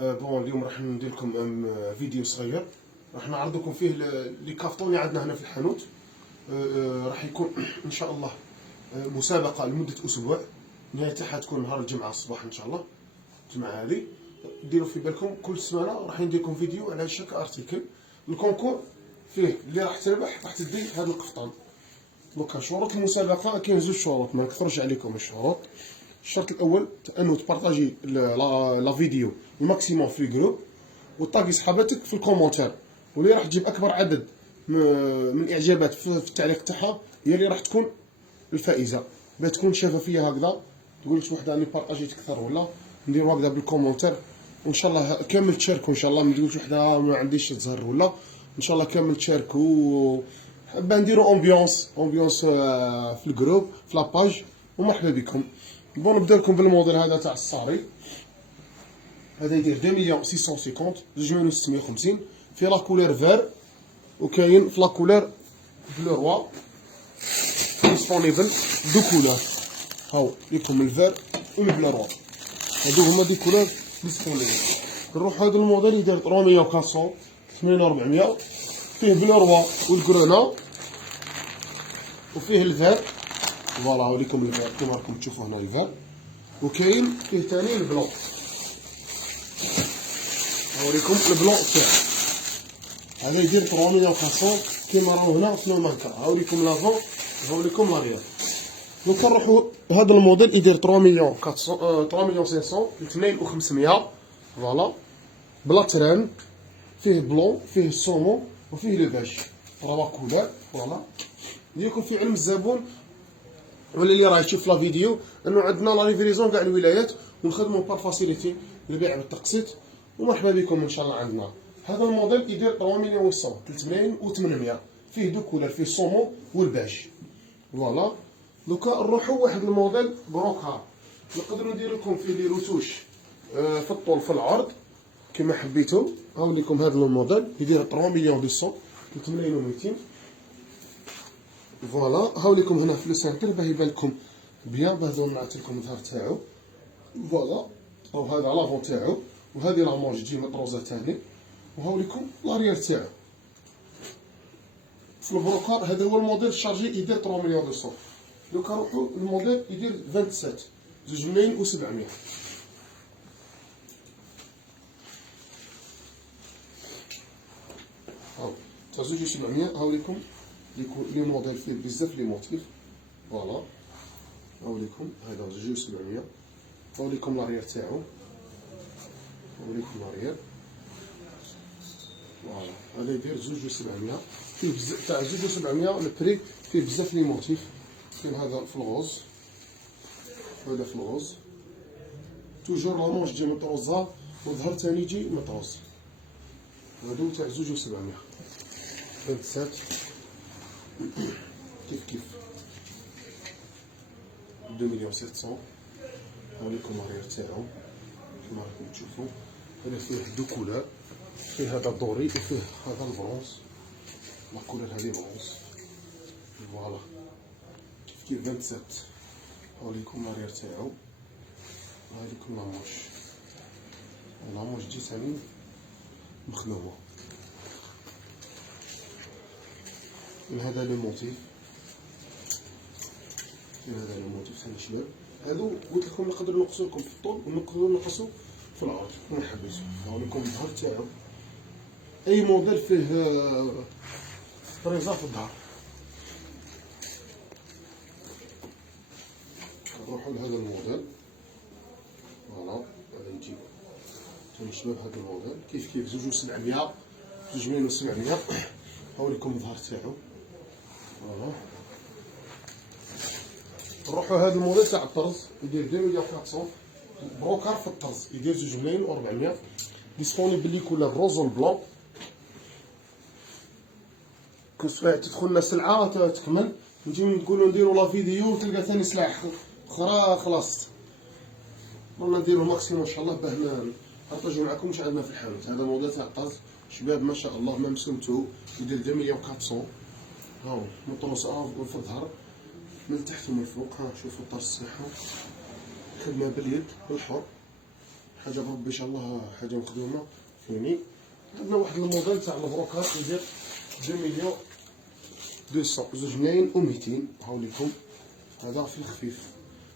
بون اليوم راح ندير لكم فيديو صغير راح نعرض لكم فيه لي كافتون اللي عندنا هنا في الحانوت. راح يكون ان شاء الله مسابقه لمده اسبوع، نهايتها تكون نهار الجمعه الصباح ان شاء الله. الجمعه هذه ديروا في بالكم كل سمانه راح ندير لكم فيديو على شكل ارتيكل. الكونكور فيه اللي راح تربح راح تدي هذا القفطان. دونك شروط المسابقه كاين زوج شروط ما نكثرش عليكم الشروط. الشرط الاول انه تبارطاجي لا فيديو الماكسيموم في الجروب وتطاقي صحاباتك في الكومونتير، واللي راح تجيب اكبر عدد من الاعجابات في التعليق تاعها هي اللي راح تكون الفائزه. باش تكون شافه فيا هكذا تقول لك وحده راني بارطاجيت اكثر ولا نديروا هكذا بالكومونتير، وان شاء الله كامل تشاركوا. ان شاء الله ما تقولش وحده ما عنديش تزهر ولا، ان شاء الله كامل تشاركوا. حابه نديروا امبيونس في الجروب في لاباج، ومرحبا بكم. بون نبدا لكم بالموديل هذا تاع الصاري. هذا يدير 2,650 2,650 في لا كولير فير، وكاين في لا كولير بلو روا ديسپونيبل دو كولور. هاو ليكم الفير والبلو روا، هادو هما دي كولور ديسپونيبل. نروح هذا الموديل يدير 300 و 400 8400 فيه بلو روا والكرونا وفيه الفير. فوالا هاوليكم الفير كيما راكم تشوفوا هنا الفير، وكاين فيه ثاني البلون. هاوريكم البلون تاعو هذا يدير 300 و 400 كيما راهو هنا في المانكا. هاوريكم لافون هاوريكم لاريير. دونك نروحو هذا الموديل يدير 300 300 500 2500 فوالا بلا تران، فيه بلون فيه السومو وفيه لو باج 3 كولور. فوالا ديكم في علم الزبون ولا اللي راه يشوف لا فيديو انه عندنا لا ليفريزون كاع الولايات، ونخدموا بار فاسيليتي البيع بالتقسيط. ومرحبا بكم ان شاء الله. عندنا هذا الموديل يدير 3 مليون و 3 ملايين و 800 فيه دو كولر فيه السومو والباج. فوالا دوكا نروحوا واحد الموديل بروكار نقدروا ندير لكم فيه لي روتوش في الطول في العرض كما حبيتوا. هاوليكم هذا الموديل يدير 3 مليون 200 3 ملايين و 200. فوالا هاوليكم هنا في لو سانتر باه يبان لكم بيان، باه نعطي لكم الظهر تاعو. فوالا او هذا لافون تاعو، وهذه لا مونج تجي مطروزه ثاني، وهاوليكم لاريير تاعو. في البروكار هذا هو الموديل شارجي يدير 3 مليون 200. دوكا نروحو الموديل يدير 27 2 ملايين و 700. هاو تاع 2 700. هاوليكم لي موديل فيه بزاف لي موتيف. فوالا هاوليكم هذا 2 700. هاوليكم لاريير تاعو، هاوليكم لاريير. فوالا هذا يدير 2 700 فيه بزاف تاع 2 700. البري فيه بزاف لي موتيف. كاين هذا في الغوز، هذا في الغوز توجور لا مونج تجي مطروزه والظهر ثاني يجي مطروز. هادو تاع 2 700 27 كيف 2 مليون 700. هاوليكم لاريير تاعو كيما راكم تشوفوا. هذا فيه دو كولور، فيه هذا الدوري وفيه هذا البرونز. لا كولور هذه برونز. فوالا كيف 27. هاوليكم لاريير تاعو، هاوليكم لامونج تجي ثاني مخلومه. هذا لو موتيف، هذا لو موتيف ثاني شباب. هادو قلت لكم نقدروا نقصوا لكم في الطول ونقدروا نقصوا في العرض كما حبيتوا. هاوليكم الظهر تاعو، اي موديل فيه طريزه في الظهر. نروحوا لهذا الموديل. فوالا هذا يجي ثاني شباب. هذا الموديل كيف 2 700 2 ملايين و 700. هاوليكم الظهر تاعو. فوالا نروحوا هذا الموديل تاع الطرز يدير 2 مليون 400 بروكار في الطرز يدير 2 ملايين و 400 ديسپونيبل لي كولور روز بلون. كل تدخل لنا سلعه تكمل نجيو نقولوا نديروا لا فيديو وتلقى ثاني سلعه اخرى خلاص. رانا نديروا الماكسيموم ان شاء الله باه نبارطاجيو معكم واش عندنا في الحانوت. هذا الموديل تاع الطرز شباب ما شاء الله ميم سمتو يدير 2 مليون 400. هاو مطروس في الظهر من التحت ومن الفوق. ها شوفوا الطرز تاعها خدمه باليد والحر. حاجه بربي ان شاء الله، حاجه مخدومه فيني. عندنا واحد الموديل تاع البروكار يدير 2 مليون 200، 2 ملايين و200. هاوليكم هذا في الخفيف،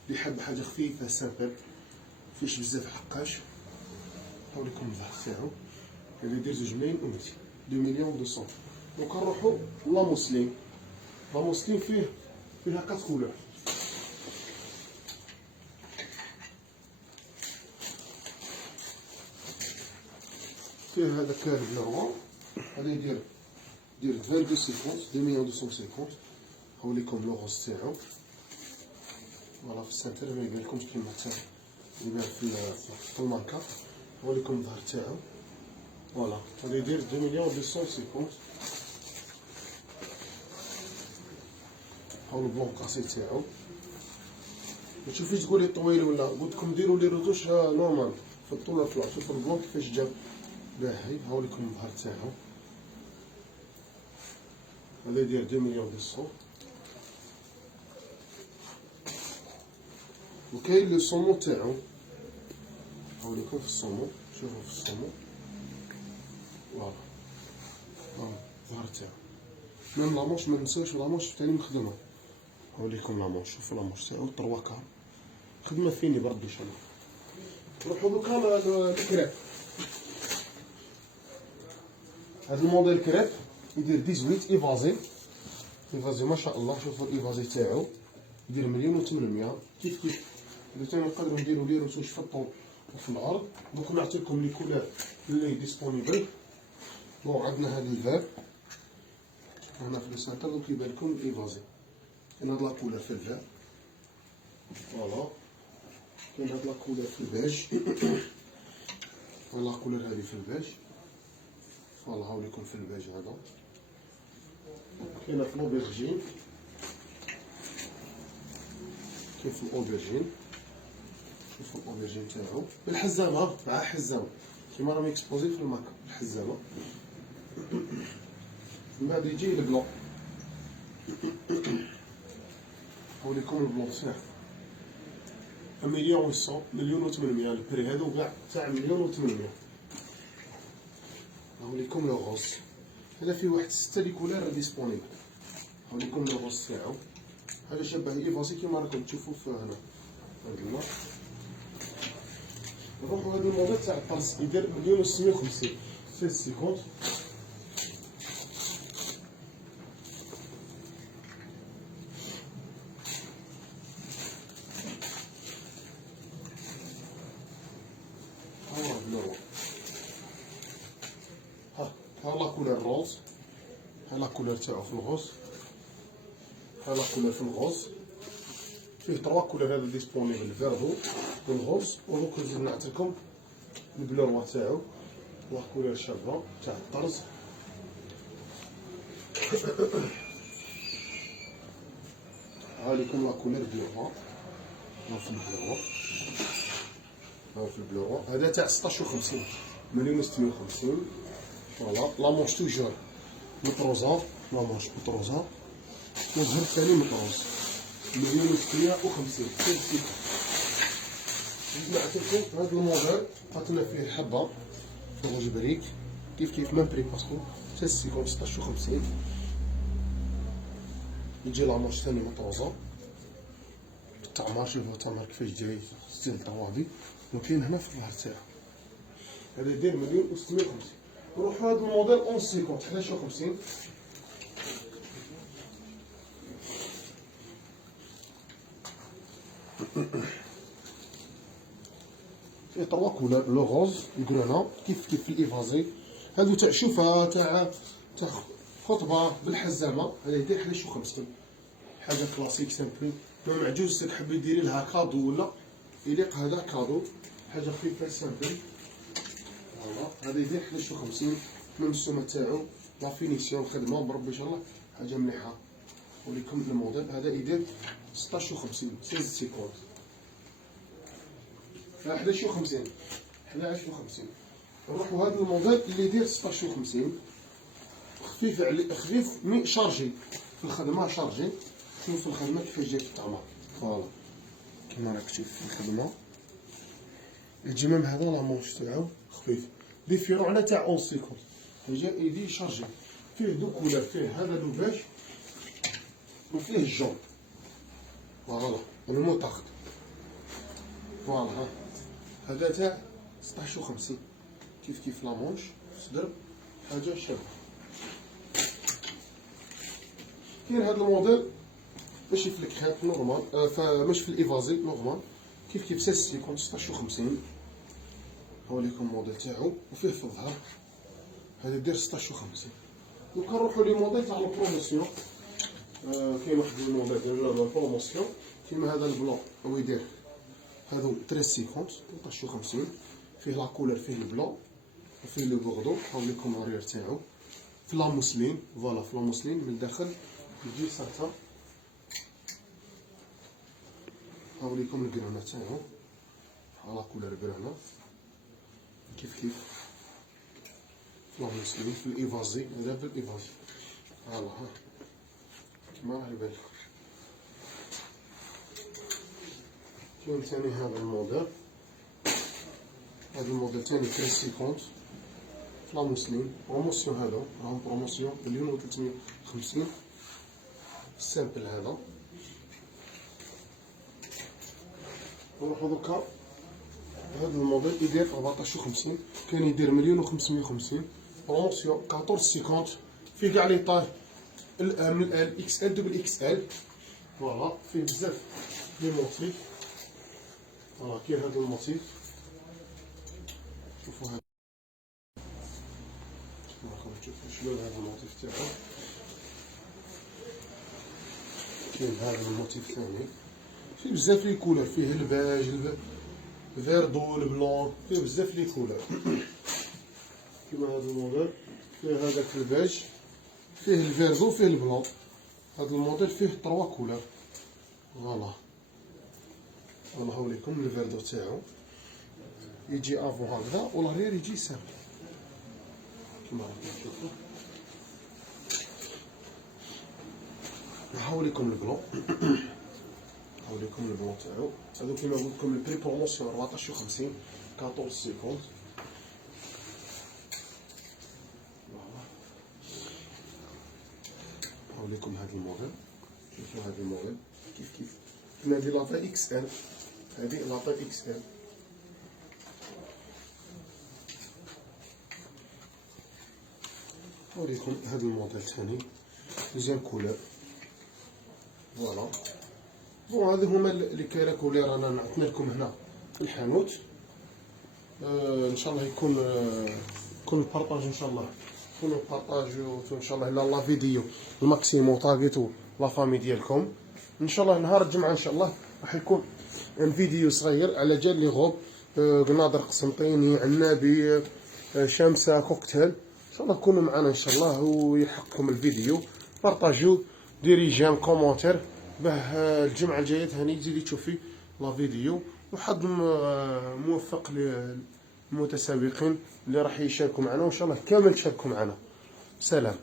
اللي حاب حاجه خفيفه سامبل فيش بزاف حقاش. هاوليكم الظهر تاعو اللي يدير 2 ملايين و200، 2 مليون و 200. دونك نروحو لا موسلين. لا موسلين فيها 4 كولور. فيه هذاك البلو، هذا يدير 22 سيكونس، 2 مليون 250. هاوليكم لو غوز تاعو، فوالا في السنتر ما يبانلكمش كيما حتى يبان في الماركه. هاوليكم الظهر تاعو، فوالا هذا يدير 2 مليون 250. هاو البلون كاسي تاعو. ما تشوفيش تقولي طويل ولا، قلت لكم ديروا لي روتوش نورمال في الطول والطلع. شوف البلون كيفاش جا باهي. هاوليكم الظهر تاعو، هذا يدير 2 مليون 200. وكاين لو صومو تاعو، هاوليكم في الصومو، شوفوا في الصومو، فوالا ها الظهر تاعو. ميم لامونش ما ننساوش لامونش تاني مخدومه. هاوليكم لامونش، شوفوا لامونش تاعو 3 كار، خدمه فيني بربي ان شاء الله. نروحو دوكا للكريب. هاد الموديل كريب يدير 18 ايفازي. ايفازي ما شاء الله، شوفوا الايفازي تاعو يدير 1,800,000. كيف اذا كان نقدروا نديروا لي روتوش في الطول وفي الارض. دوك نعطيكم لي كولور اللي ديسپونيبل. بون عندنا هاد الفاب هنا في السنتر، دوك يبان لكم الايفازي. كاين هاد لاكولور في الفاب، فوالا كاين هاد لاكولور في البيج، ولا كولور هادي في البيج، فوالا هاوليكم في البيج هذا. كاينه في الاوبرجين، كاين في الاوبرجين. شوفوا الاوبرجين تاعو بالحزامه، مع حزامه كيما راهم اكسبوزي في الماركه بالحزامه. من بعد يجي البلون. هاوليكم البلون تاعو 1,800,000، 1,800,000 البري هذا وكاع تاع 1,800,000. هاوليكم لو غوز، هذا فيه واحد 6 لي كولور ديسپونيبل. هاوليكم لو غوز تاعو، هذا شبه ايفازي كيما راكم تشوفوا في هنا هاد المارك. نروحو هاد الموديل تاع الطرس يدير 1,650، 16 ها لا كولور روز، ها لا كولور تاعو في الغوز، ها لا كولور في الغوز. فيه 3 كولور هذا ديسپونيبل، الفيردو والغوز. ودوك نزيد نعطيكم البلو تاعو، لا كولور شابه تاع الطرز. هاليكم لا كولور بلو، ها في البلو، ها في البلو. هذا تاع 16,50، 1,650. فوالا لامونش توجور مطروزه، لامونش مطروزه، والظهر الثاني مطروز 1,650. نعطيكم هاد الموديل عطينا فيه حبه في روج بريك، كيف ميم بري باسكو حتى 16,50. يجي لامونش ثاني مطروزه بالتعمار. شوفوا التعمار كيفاش جاي ستيل طوابي. وكاين هنا في الظهر تاعو هذا يدير 1,650. نروحو هاد الموديل 11,50. فيه 3 كولور، لو غوز، الكرونا، كيف في الايفازي. هادو تاع شوفه تاع خطبه بالحزامه، هذا يدير 11,50. حاجه كلاسيك سامبل. لو معجوزتك حبي ديري لها كادو ولا يليق هذا كادو، حاجه خفيفه سامبل. فوالا هذا يدير 11,50. من السومه تاعو لا فينيسيون خدمه بربي ان شاء الله حاجه مليحه. وليكم الموديل هذا يدير 16,50، 16 11,50، 11,50. نروحو هذا الموديل اللي يدير 16,50. خفيف خفيف مي شارجي في الخدمه، شارجي. شوف في الخدمه كيفاش جاي في الطعمه، فوالا كيما راك تشوف في الخدمه. يجي ميم هذا لا مونش تاعو خفيف ديفيرون على تاع 11 يجي شارجي فيه دو كولور فيه هذا دو بيج وفيه الجون فوالا الموطاخ فوالا هذا تاع 16.50 كيف لا مونش صدر حاجه شابه. كاين هذا الموديل ماشي في الكريب نورمال ماشي في الايفازي نورمال كيف 16.50 هاوليكم الموديل تاعو وفيه في الظهر هذا دير 16.50. دوكا نروحو لي موديل تاع البروموسيون. كاين واحد الموديل ديال البروموسيون كيما هذا البلون هو يدير هادو 13.50 فيه لا كولر فيه البلون وفيه لو بوردو هاوليكم الرير تاعو في لا موسلين فوالا في لا موسلين من الداخل يجي ساتا هاوليكم الكرانا تاعو لا كولر كرانا كيف في لا موسلين في الايفازي هذا في الايفازي فوالا ها كيما راه يبان لكم. كاين ثاني هذا الموديل ثاني 13.50 في لا موسلين بروموسيون هذا راهم بروموسيون 1,350 السامبل هذا. نروحو دوكا هذا الموديل يدير 14.50 كاين يدير 1,550 بروموسيون 14.50 فيه كاع لي طاي من ال اكس ال دوبل اكس ال فوالا فيه بزاف لي موتيف فوالا كاين هذا الموتيف شوفوا هذا راكم تشوفوا شنو هذا الموتيف تاعو. كاين هذا الموتيف ثاني فيه بزاف لي كولور فيه الباج الفيردو البلون فيه بزاف لي كولور كيما هذا الموديل فيه هذاك الباج فيه الفيردو فيه البلون. هذا الموديل فيه 3 كولور فوالا هاوليكم الفيردو تاعو يجي افون هكذا والارير يجي سامبل كيما راكم تشوفوا. هاوليكم البلون هاوليكم البلون تاعو هادو كيما قلت لكم البري بروموسيون 14.50 14.50 هاوليكم هاد الموديل شوفوا هاد الموديل كيف كيما هادي لاطاي اكس ال هادي لاطاي اكس ال هاوليكم هاد الموديل ثاني دوزيام كولور فوالا. بون هادو هما لي كيراكو لي رانا عطنا لكم هنا في الحانوت. ان شاء الله يكون البارطاج ان شاء الله يكونوا بارطاجيو ان شاء الله لا فيديو الماكسيموم طاغيتو لا فامي ديالكم. ان شاء الله نهار الجمعه ان شاء الله راح يكون ان فيديو صغير على جال لي غوب قناطر قسنطيني عنابي شمسه كوكتيل ان شاء الله تكونوا معنا ان شاء الله ويحقكم الفيديو. بارطاجيو ديري جيم كومونتير باه الجمعه الجايه ثاني تزيدي تشوفي لا فيديو. وحظ موفق للمتسابقين اللي راح يشاركوا معنا وان شاء الله كامل تشاركوا معنا. سلام.